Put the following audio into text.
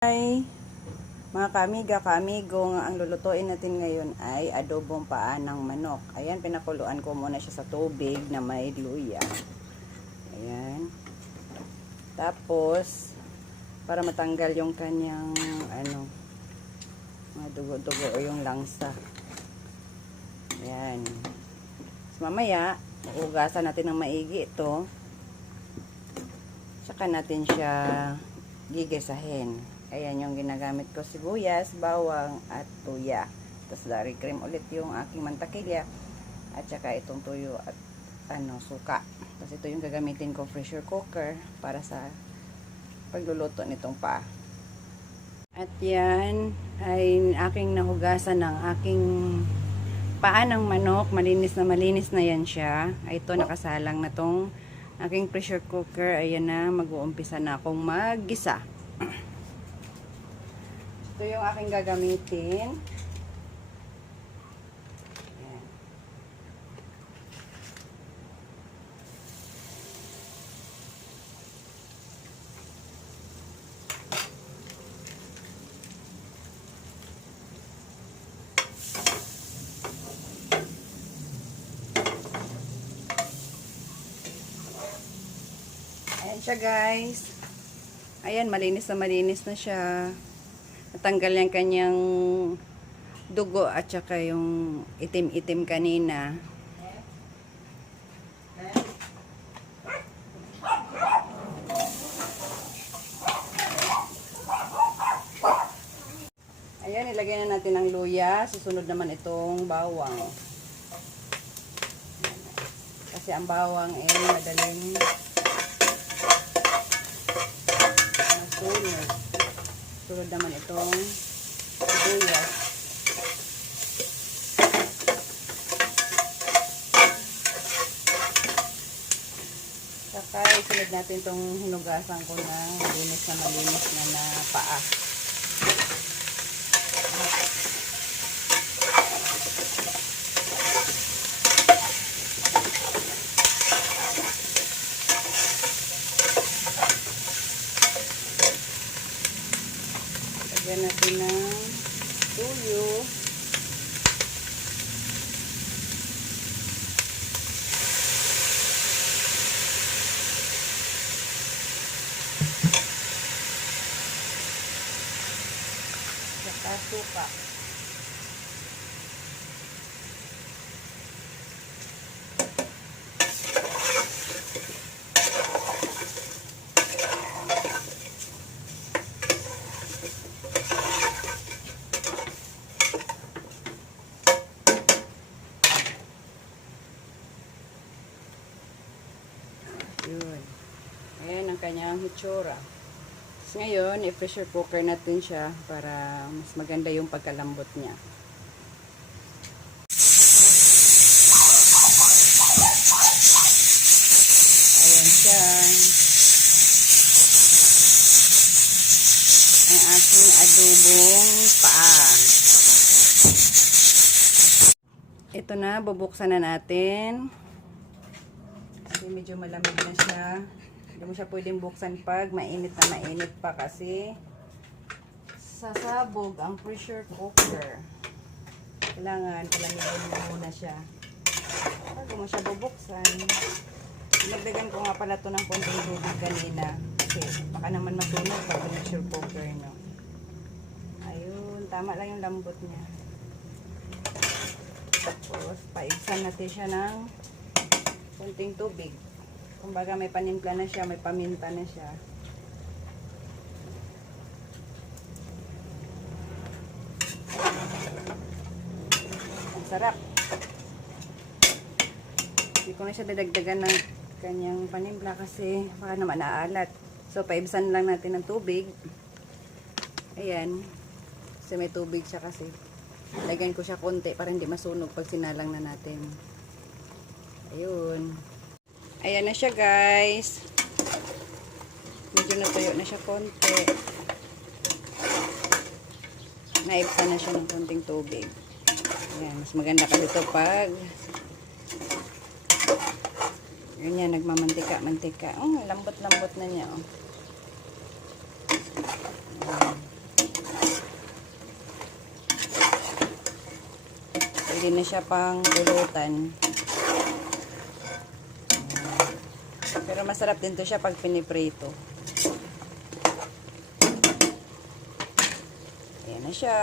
Hi! Mga kamiga, kamigo, ang lulutuin natin ngayon ay adobong paa ng manok. Ayan, pinakuluan ko muna siya sa tubig na may luya. Ayan. Tapos, para matanggal yung kanyang, ano, mga dugo-dugo yung langsa. Ayan. So, mamaya, uugasan natin ng maigi ito. Tsaka natin siya gigisahin. Ayan yung ginagamit ko sibuyas, bawang at tuya. Tapos dari cream ulit yung aking mantakilya at saka itong tuyo at ano suka. Tapos ito yung gagamitin ko pressure cooker para sa pagluluto nitong pa. At yan ay aking nahugasan ng aking paa ng manok. Malinis na malinis na yan siya. Ito nakasalang na tong aking pressure cooker. Ayan na, mag-uumpisa na akong maggisa. Ito yung aking gagamitin. Ayan. Siya guys. Ayan, malinis na malinis na siya. Natanggal yung kanyang dugo at saka yung itim-itim kanina. Ayan, ilagay na natin ang luya. Susunod naman itong bawang. Kasi ang bawang ay madaling masunog. Sunod naman itong sibuyas. Saka isunod natin itong hinugasan ko na malinis na malinis na na paa. Lagyan natin ng tuyo. Saka suka. Yun. Ayan ang kanyang hitsura. Tapos ngayon, i-pressure cooker natin siya para mas maganda yung pagkalambot niya. Ayan siya. Ang aking adobong paa. Ito na, bubuksan na natin. Medyo malamig na siya. Hindi mo siya pwedeng buksan pag mainit na mainit pa kasi sasabog ang pressure cooker. Kailangan palamigin mo muna siya. Bago mo siya bubuksan. Nagdagan ko nga pala to ng konting tubig kanina. Kasi baka naman masunog pag pressure cooker no. Ayun, tama lang yung lambot niya. Tapos, paigsan natin siya ng konting tubig. Kumbaga may panimpla na siya, may paminta na siya. Ang sarap. Hindi ko na siya dadagdagan ng kanyang panimpla kasi baka naman naalat. So, paibsan lang natin ng tubig. Ayan. Kasi may tubig siya kasi. Lagyan ko siya konti para hindi masunog pag sinalang na natin. Ayun. Ayan na siya guys. Medyo natuyo na siya konti. Naipsa na siya ng konting tubig. Ayan, mas maganda ka dito pag ganyan, nagmamantika-mantika. Oh, lambot-lambot na niya. Oh. Ayan. Pwede na siya pang tulutan masarap din to siya pag piniprito. Ayan na siya.